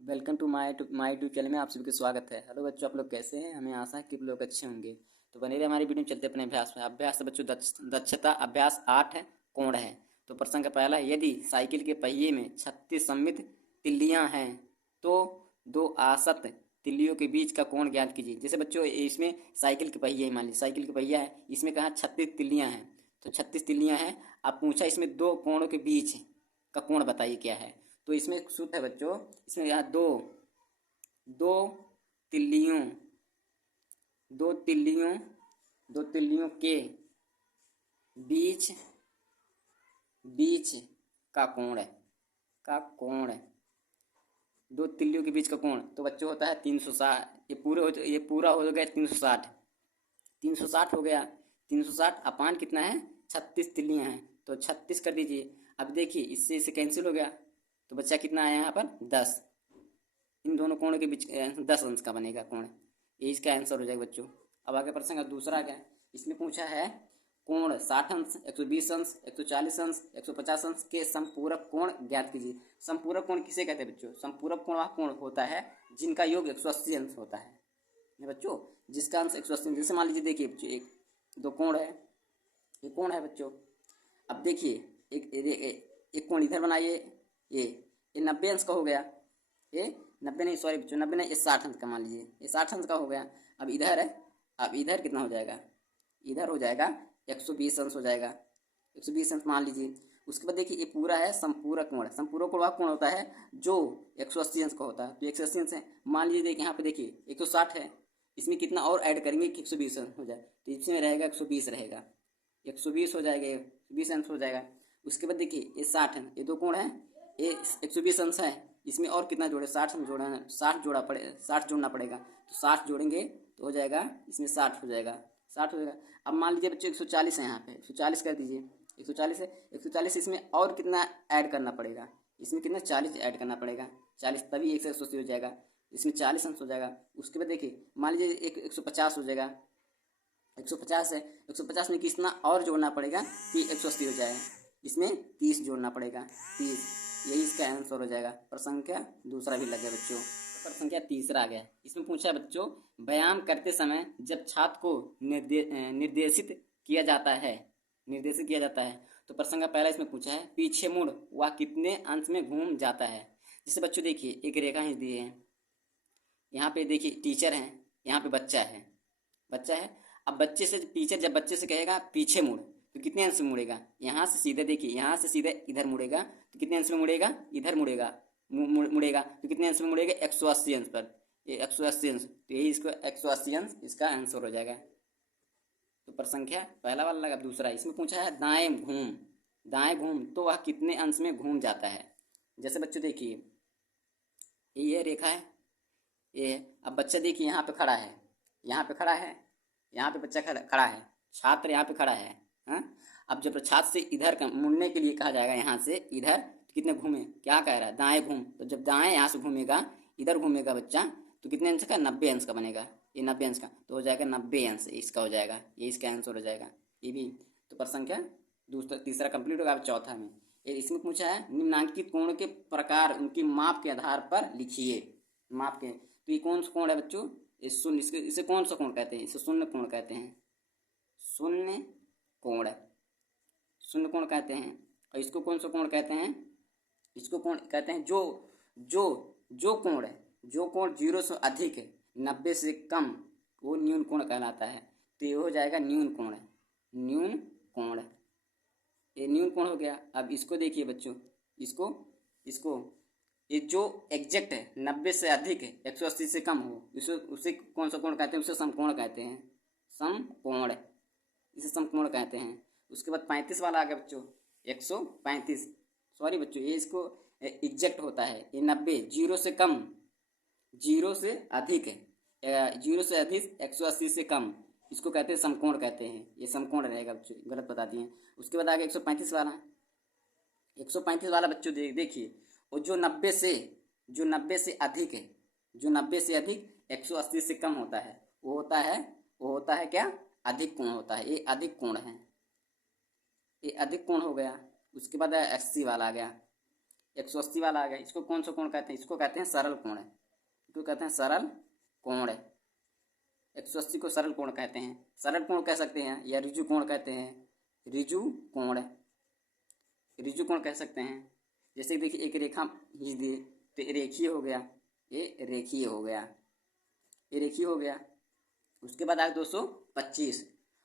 Welcome to my YouTube channel में आप सभी का स्वागत है। हेलो बच्चों, आप लोग कैसे हैं? हमें आशा है कि आप लोग अच्छे होंगे। तो बने रहे हमारी वीडियो में। चलते अपने अभ्यास में। अभ्यास है बच्चों दक्षता अभ्यास 8 है, कोण है। तो प्रश्न का पहला, यदि साइकिल के पहिए में 36 सममित तिल्लियां हैं तो दो आसत तिल्लियों के बीच का कोण ज्ञात कीजिए। जैसे बच्चों इसमें साइकिल के पहिए, मान लीजिए साइकिल के पहिया है, इसमें कहा 36 तिल्लियां हैं। तो 36 तिल्लियां हैं। अब पूछा इसमें दो कोणों के बीच का कोण बताइए क्या है। तो इसमें एक सूत्र है बच्चों, इसमें यहाँ दो दो तिल्लियों दो तिल्लियों दो तिल्लियों के बीच बीच का कोण है। दो तिल्लियों के बीच का कोण तो बच्चों होता है 360। ये पूरा हो गया 360। 360 हो गया। 360 अपान कितना है? 36 तिल्लियां हैं तो 36 कर दीजिए। अब देखिए इससे इसे कैंसिल हो गया तो बच्चा कितना आया यहाँ पर 10। इन दोनों कोणों के बीच 10 अंश का बनेगा कोण। ये इसका आंसर हो जाएगा बच्चों। अब आगे प्रश्न का दूसरा क्या है, इसमें पूछा है कोण 60 अंश, 120 अंश, 140 अंश, 150 अंश के समपूरक कोण ज्ञात कीजिए। समपूरक कोण किसे कहते हैं बच्चों? समपूरक कोण वह कोण होता है जिनका योग 180 अंश होता है बच्चों, जिसका अंश 180। जैसे मान लीजिए देखिए बच्चों, एक दो कोण है, ये कोण है बच्चों। अब देखिए एक कोण इधर बनाइए, ये 90 अंश का हो गया। ये 90 नहीं, सॉरी बच्चों 90 नहीं, ये 60 अंश का मान लीजिए, ये 60 अंश का हो गया। अब इधर है, अब इधर कितना हो जाएगा? इधर हो जाएगा 120 अंश हो जाएगा। 120 अंश मान लीजिए। उसके बाद देखिए ये पूरा है संपूरक कोण। संपूरक कोण वह कोण होता है जो 180 अंश का होता है। तो 180 अंश है, मान लीजिए देखिए यहाँ पे देखिए 160 है, इसमें कितना और ऐड करेंगे कि 120 अंश हो जाए, तो इसमें रहेगा 120 रहेगा, 120 हो जाएगा, 120 अंश हो जाएगा। उसके बाद देखिए ये 60 है, ये दो कोण है, ये 120 अंश है, इसमें और कितना जोड़े? 60 अंश जोड़ा है, 60 जोड़ना पड़ेगा। तो 60 जोड़ेंगे तो हो जाएगा, इसमें 60 हो जाएगा, 60 हो जाएगा। अब मान लीजिए बच्चों 140 है, यहाँ पे 140 कर दीजिए। 140 है, 140 इसमें और कितना ऐड करना पड़ेगा? इसमें कितना? 40 ऐड करना पड़ेगा, 40 तभी 180 हो जाएगा। इसमें 40 अंश हो जाएगा। उसके बाद देखिए मान लीजिए 150 हो जाएगा। 150 है, 150 में कितना और जोड़ना पड़ेगा कि 180 हो जाए? इसमें 30 जोड़ना पड़ेगा, 30। यही इसका आंसर हो जाएगा। प्रश्न संख्या दूसरा भी लग गया बच्चों। प्रश्न संख्या तीसरा आ गया। इसमें पूछा है बच्चों, व्यायाम करते समय जब छात्र को निर्देशित किया जाता है तो प्रश्न का पहला इसमें पूछा है, पीछे मुड़ वह कितने अंश में घूम जाता है। जैसे बच्चों देखिए एक रेखा खींच दी है, यहाँ पे देखिए टीचर है, यहाँ पे बच्चा है। अब बच्चे से टीचर जब बच्चे से कहेगा पीछे मुड़ तो कितने अंश में मुड़ेगा? यहाँ से सीधे देखिए, यहाँ से सीधे इधर मुड़ेगा तो कितने अंश में मुड़ेगा? इधर मुड़ेगा, मुड़ेगा तो कितने अंश में मुड़ेगा? 180 अंश पर। ये 180 अंश, तो यही इसको 180 अंश इसका आंसर हो जाएगा। तो पर संख्या पहला वाला लगा। दूसरा इसमें पूछा है दाएं घूम तो वह कितने अंश में घूम जाता है। जैसे बच्चों देखिए ये रेखा है, ये अब बच्चा देखिए यहाँ पे खड़ा है, यहाँ पे खड़ा है, यहाँ पे बच्चा खड़ा है, छात्र यहाँ पे खड़ा है। हाँ, अब जब छात्र से इधर का मुड़ने के लिए कहा जाएगा, यहाँ से इधर तो कितने घूमे? क्या कह रहा है? दाएं घूम। तो जब दाएं यहाँ से घूमेगा, इधर घूमेगा बच्चा, तो कितने अंश का? 90 अंश का बनेगा। ये 90 अंश का तो हो जाएगा 90 अंश इसका हो जाएगा, ये इसका आंसर हो जाएगा। ये भी तो पर संख्या दूसरा तीसरा कंप्लीट होगा। अब चौथा में इसमें पूछा है, निम्नांकित कोण के प्रकार उनकी माप के आधार पर लिखिए। माप के, तो ये कौन सा कोण है बच्चों? ये शून्य। इसे कौन सा कोण कहते हैं? इसे शून्य कोण कहते हैं। शून्य कोण, शून्य कोण कहते हैं। और इसको कौन सा कोण कहते हैं? इसको कोण कहते हैं जो जो जो कोण है, जो कोण 0 से अधिक है, 90 से कम, वो न्यून कोण कहलाता है। तो ये हो जाएगा न्यून कोण है, न्यून कोण। ये न्यून कोण हो गया। अब इसको देखिए बच्चों, इसको इसको ये जो एग्जैक्ट है 90 से अधिक है, 180 से कम हो, इसे उसे कौन सा कोण कहते हैं? उसे समकोण कहते हैं, समकोण, इसे समकोण कहते हैं। उसके बाद 35 वाला आ गया बच्चों, 135। सॉरी बच्चों, ये इसको एग्जैक्ट होता है। ये 90 0 से कम, 0 से अधिक है, 0 से अधिक 180 से कम, इसको कहते हैं समकोण कहते हैं। ये समकोण रहेगा बच्चों, गलत बता दिए। उसके बाद आ गया 135 वाला। 135 वाला बच्चों देखिए, और जो 90 से अधिक है, जो 90 से अधिक 180 से कम होता है, वो होता है क्या? अधिक कोण होता है। ये अधिक कोण है, ये अधिक कोण हो गया। उसके बाद 80 वाला आ गया। 180 वाला आ गया। इसको कौन सा कोण कहते हैं? इसको कहते हैं सरल कोण। इसको कहते हैं सरल कोण। 180 को सरल कोण कहते हैं, सरल कोण कह सकते हैं या ऋजु कोण कहते हैं। ऋजु कोण, ऋजु कोण कह सकते हैं। जैसे देखिए एक रेखा खींच दी तो ये रेखीय हो गया, ये रेखीय हो गया, ये रेखीय हो गया। उसके बाद आगे 225।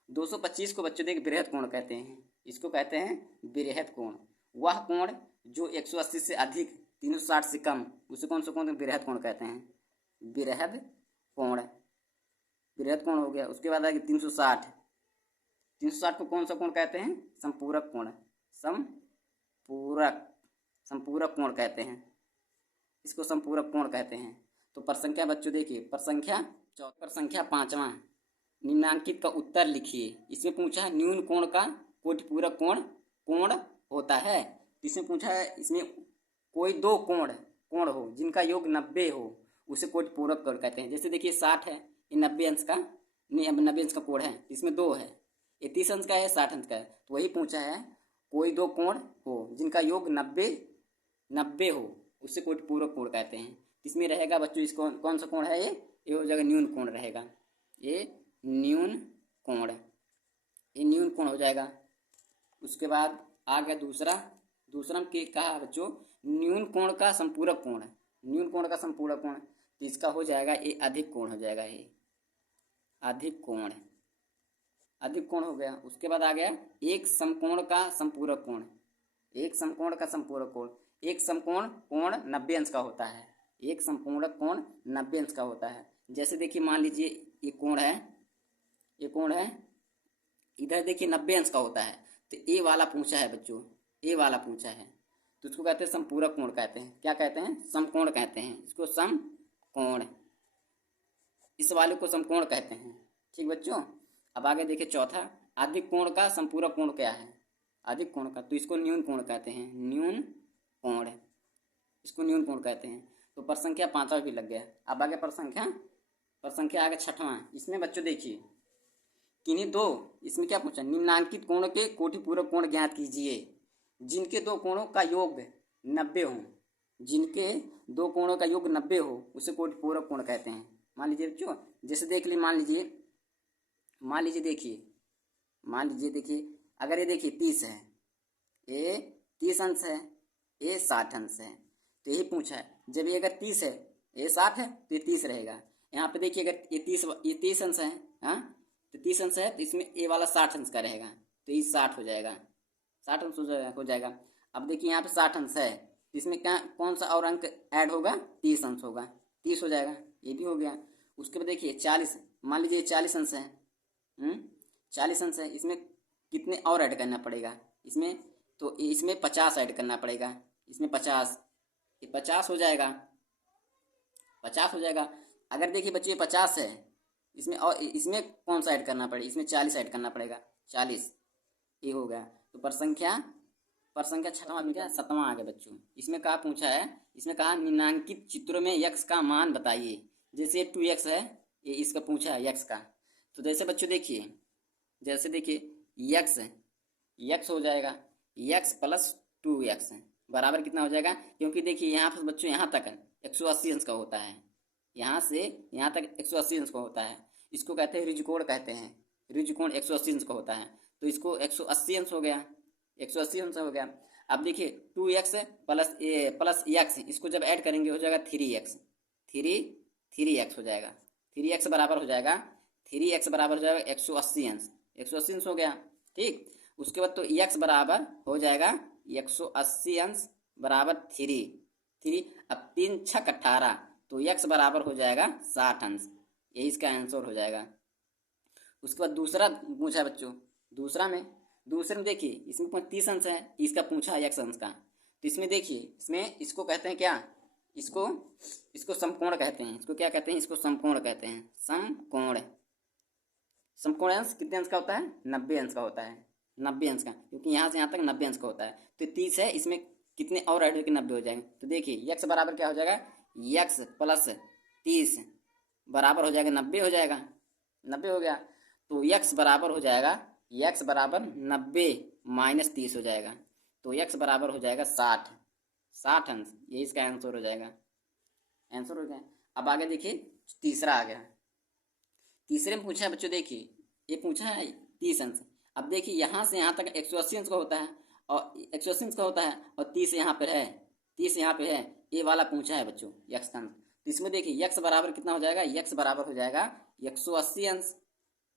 225 को बच्चों देख बृहद कोण कहते हैं। इसको कहते हैं बृहद कोण। वह कोण जो 180 से अधिक 360 से कम, उसे कौन सा कोण बृहद कोण कहते हैं? बृहद कोण, बृहद कोण हो गया। उसके बाद आगे 360। 360 को कौन सा कोण कहते हैं? संपूरक कोण। संपूरक, संपूरक कोण कहते हैं, इसको संपूरक कोण कहते हैं। तो प्रसंख्या बच्चों देखिए, प्रसंख्या 5वां, निम्नांकित का उत्तर लिखिए। इसमें पूछा है न्यून कोण का कोटिपूरक कोण कोण होता है। इसमें पूछा है इसमें कोई दो कोण हो जिनका योग 90 हो, उसे कोटिपूरक कोण कहते हैं। जैसे देखिए 60 है, ये 90 अंश का, नहीं 90 अंश का कोण है, इसमें दो है, ये 30 अंश का है, 60 अंश का है। तो वही पूछा है कोई दो कोण हो जिनका योग 90 हो, उससे कोटिपूरक कोण कहते हैं। इसमें रहेगा बच्चों, इसको कौन सा कोण है? ये हो जाएगा न्यून कोण रहेगा, ये न्यून कोण, ये न्यून कोण हो जाएगा। उसके बाद आ गया दूसरा में कहा बच्चों न्यून कोण का संपूरक कोण, न्यून कोण का संपूरक कोण, तो इसका हो जाएगा ये अधिक कोण हो जाएगा, ये अधिक कोण, अधिक कोण हो गया। उसके बाद आ गया एक समकोण का संपूरक कोण, एक समकोण का संपूरक कोण। एक समकोण कोण 90 अंश का होता है, एक संपूरक कोण 90 अंश का होता है। जैसे देखिए मान लीजिए ये कोण है, ये कोण है, इधर देखिए 90 अंश का होता है, तो ए वाला पूछा है बच्चों, ए वाला पूछा है, तो इसको कहते हैं संपूरक कोण कहते हैं। क्या कहते हैं? समकोण कहते हैं, इसको समकोण, इस वाले को समकोण कहते हैं। ठीक बच्चों, अब आगे देखिए चौथा, अधिक कोण का संपूरक कोण क्या है? अधिक कोण का, तो इसको न्यून कोण कहते हैं, न्यून कोण, इसको न्यून कोण कहते हैं। तो प्रसंख्या 5वां भी लग गया। अब आगे प्रसंख्या आगे 6वां। इसमें बच्चों देखिए किन्हीं दो, इसमें क्या पूछा? निम्नांकित कोणों के कोटिपूरक कोण ज्ञात कीजिए जिनके दो कोणों का योग 90 हो, जिनके दो कोणों का योग 90 हो, उसे कोटिपूरक कोण कहते हैं। मान लीजिए बच्चों, जैसे देख ली, मान लीजिए देखिए अगर ये देखिए 30 है, ये 30 अंश है, ये 60 अंश है, तो यही पूछा है। जब ये अगर 30 है, ये 60 है, तो ये 30 रहेगा। यहाँ पे देखिए अगर ये 30 अंश है, हाँ, तो 30 अंश है, तो इसमें ये वाला 60 अंश का रहेगा, तो ये 60 हो जाएगा, 60 अंश हो जाएगा। अब देखिए यहाँ पे 60 अंश है, तो इसमें क्या कौन सा और अंक ऐड होगा? 30 अंश होगा, 30 हो जाएगा, ये भी हो गया। उसके बाद देखिए 40, मान लीजिए 40 अंश है, 40 अंश है, इसमें कितने और ऐड करना पड़ेगा? इसमें तो इसमें 50 ऐड करना पड़ेगा, इसमें 50, ये 50 हो जाएगा, 50 हो जाएगा। अगर देखिए बच्चे 50 है, इसमें और इसमें कौन सा ऐड करना पड़ेगा? इसमें 40 ऐड करना पड़ेगा, 40, ये हो गया। तो प्रसंख्या 6वां मिल गया। 7वां आ गया बच्चों। इसमें कहा पूछा है, इसमें कहा निम्नांकित चित्रों में यक्स का मान बताइए। जैसे 2x है, ये इसका पूछा है यक्स का। तो जैसे बच्चों देखिए, जैसे देखिए यक्स हो जाएगा, यक्स प्लस 2x बराबर कितना हो जाएगा? क्योंकि देखिए यहाँ पर बच्चों यहाँ तक 180 अंश का होता है, यहाँ से यहाँ तक 180 अंश का होता है। इसको कहते हैं ऋजुकोण कहते हैं, ऋजुकोण 180 अंश का होता है, तो इसको 180 अंश हो गया, 180 अंश हो गया। अब देखिए 2x प्लस x, इसको जब ऐड करेंगे हो जाएगा 3x, 3x हो जाएगा, 3x बराबर हो जाएगा 180 अंश, 180 अंश हो गया। ठीक, उसके बाद तो x बराबर हो जाएगा 180 अंश बराबर 3। अब 3 छक 18, तो x बराबर हो जाएगा 60 अंश, यही इसका आंसर हो जाएगा। उसके बाद दूसरा पूछा बच्चों, दूसरे में देखिए इसमें 30 अंश है, इसका पूछा है x अंश का। तो इसमें देखिए, इसमें इसको कहते हैं क्या? इसको समकोण कहते हैं। इसको क्या कहते हैं? इसको समकोण कहते हैं, समकोण अंश कितने अंश का होता है? 90 अंश का होता है, 90 अंश का, क्योंकि यहाँ से यहाँ तक 90 अंश का होता है। तो 30 है, इसमें कितने और ऐड होकर 90 हो जाएंगे? तो देखिए x बराबर क्या हो जाएगा? x प्लस 30 बराबर हो जाएगा 90 हो जाएगा, 90 हो गया। तो x बराबर हो जाएगा, x बराबर 90 माइनस 30 हो जाएगा, तो x बराबर हो जाएगा 60 60 अंश, यही इसका आंसर हो जाएगा। आंसर हो गया। अब आगे देखिए तीसरा आ गया। तीसरे में पूछा है बच्चों, देखिए ये पूछा है 30 अंश। अब देखिए यहाँ से यहाँ तक 180 अंश का होता है, और 180 अंश का होता है, और 30 यहाँ पर है, 30 यहाँ पे है, ये वाला पूछा है बच्चों यक्स का अंश। तो इसमें देखिए यक्स बराबर कितना हो जाएगा, यक्स बराबर हो जाएगा 180 अंश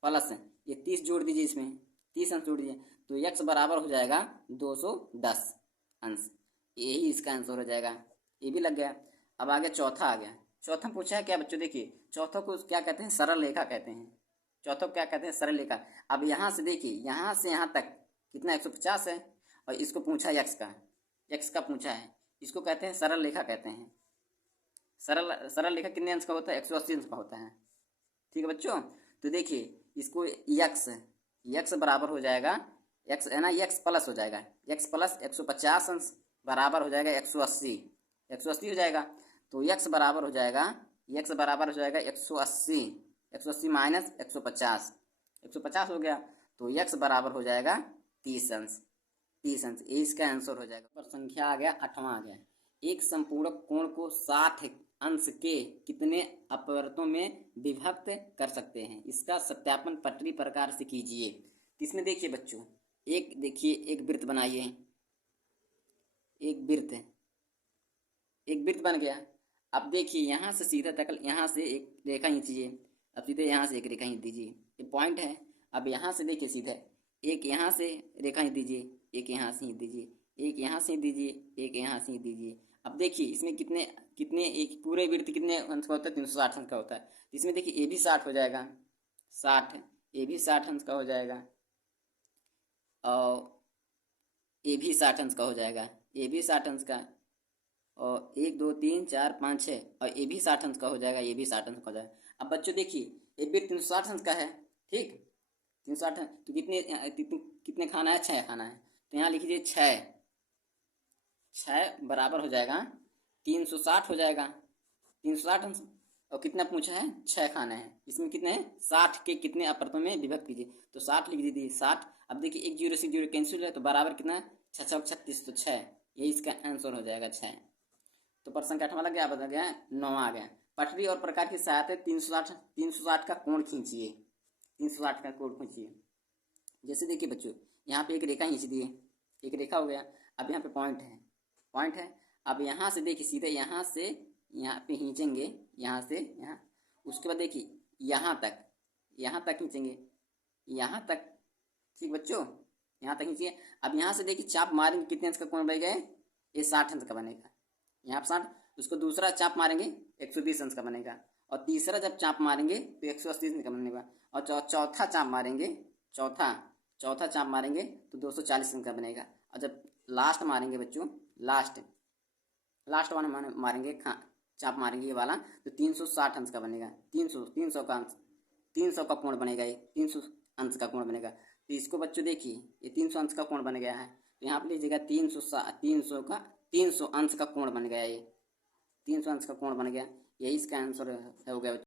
प्लस ये 30 जोड़ दीजिए, इसमें 30 अंश जोड़ दीजिए, तो यक्स बराबर हो जाएगा 210 अंश। यही इसका आंसर हो जाएगा। ये भी लग गया। अब आगे चौथा आ गया। चौथा पूछा है क्या बच्चों, देखिए चौथा को क्या कहते हैं, सरल रेखा कहते हैं। चौथा को क्या कहते हैं, सरल रेखा। अब यहाँ से देखिए, यहाँ से यहाँ तक कितना 150 है, और इसको पूछा यक्स का, यक्स का पूछा है, इसको कहते हैं सरल रेखा कहते हैं। सरल रेखा कितने अंश का होता है, 180 अंश का होता है। ठीक है बच्चों, तो देखिए इसको यक्स बराबर हो जाएगा, यक्स है ना, यक्स प्लस हो जाएगा, यक्स प्लस 150 अंश बराबर हो जाएगा 180 हो जाएगा। तो यक्स बराबर हो जाएगा 180 माइनस 150 हो गया, तो यक्स बराबर हो जाएगा 30 अंश। ये इसका आंसर हो जाएगा। पर संख्या आ गया 8वां आ गया। एक संपूरक कोण को 60 अंश के कितने अपवर्तों में विभक्त कर सकते हैं, इसका सत्यापन पटरी प्रकार से कीजिए। इसमें देखिए बच्चों, एक वृत्त बनाइए, एक वृत्त बन गया। अब देखिए यहाँ से सीधा तक, यहाँ से एक रेखा खींचिए। अब सीधे यहाँ से एक रेखा खींच दीजिए, ये पॉइंट है। अब यहाँ से देखिए सीधा एक यहाँ से रेखा खींच दीजिए, एक यहाँ से खींच दीजिए, एक यहाँ से दीजिए, एक यहाँ से दीजिए। अब देखिए इसमें कितने कितने एक पूरे वृत्त कितने अंश का होता है, 360 अंश का होता है। इसमें देखिए ये भी 60 हो जाएगा, 60, ये भी 60 अंश का हो जाएगा, और ये भी 60 अंश का हो जाएगा, ये भी 60 अंश का, और 1 2 3 4 5 6, और ये भी 60 अंश का हो जाएगा, ये भी 60 अंश का हो जाएगा। अब बच्चों देखिए ये भी 360 अंश का है, ठीक, 360 तो कितने खाना है, 6 खाना है। तो यहाँ लिख लीजिए 6 बराबर हो जाएगा 360 हो जाएगा, 360 अंश। और कितना पूछा है, 6 खाना है। इसमें कितने हैं, 60 के कितने अपवर्तों में विभक्त कीजिए, तो 60 लिख दीजिए 60। अब देखिए एक 0 से 0 कैंसिल है, तो बराबर कितना है, 6 36, तो 6, यही इसका आंसर हो जाएगा 6। तो प्रश्न का 8वां लग गया। बता गया 9वां आ गया। पटरी और प्रकार की सहायता 360 का कोण खींचिए, 360 का कोण खींचिए। जैसे देखिए बच्चों, यहाँ पे एक रेखा खींच दिए, एक रेखा हो गया। अब यहाँ पे पॉइंट है। अब यहाँ से देखिए सीधे यहाँ से यहाँ पे खींचेंगे, यहाँ से यहाँ, उसके बाद देखिए यहाँ तक खींचेंगे, यहाँ तक, ठीक बच्चों, यहाँ तक खींचिए। अब यहाँ से देखिए चाप मारेंगे, कितने अंश का कोण बनेगा, ये 60 अंश का बनेगा। यहाँ पर 60, उसको दूसरा चाप मारेंगे 120 अंश का बनेगा, और तीसरा जब चाप मारेंगे तो 180 अंश का बनेगा, और चौथा चाप मारेंगे तो 240 अंश का बनेगा। और जब लास्ट मारेंगे बच्चों, लास्ट वाला मारेंगे, चाप मारेंगे ये वाला, तो 360 अंश का बनेगा, 300 का कोण बनेगा, ये 300 अंश का कोण बनेगा। तो इसको बच्चों देखिए ये 300 अंश का कोण बन गया है, तो यहाँ पर लीजिएगा 300 अंश का कोण बन गया, ये 300 अंश का कोण बन गया, यही इसका आंसर हो गया।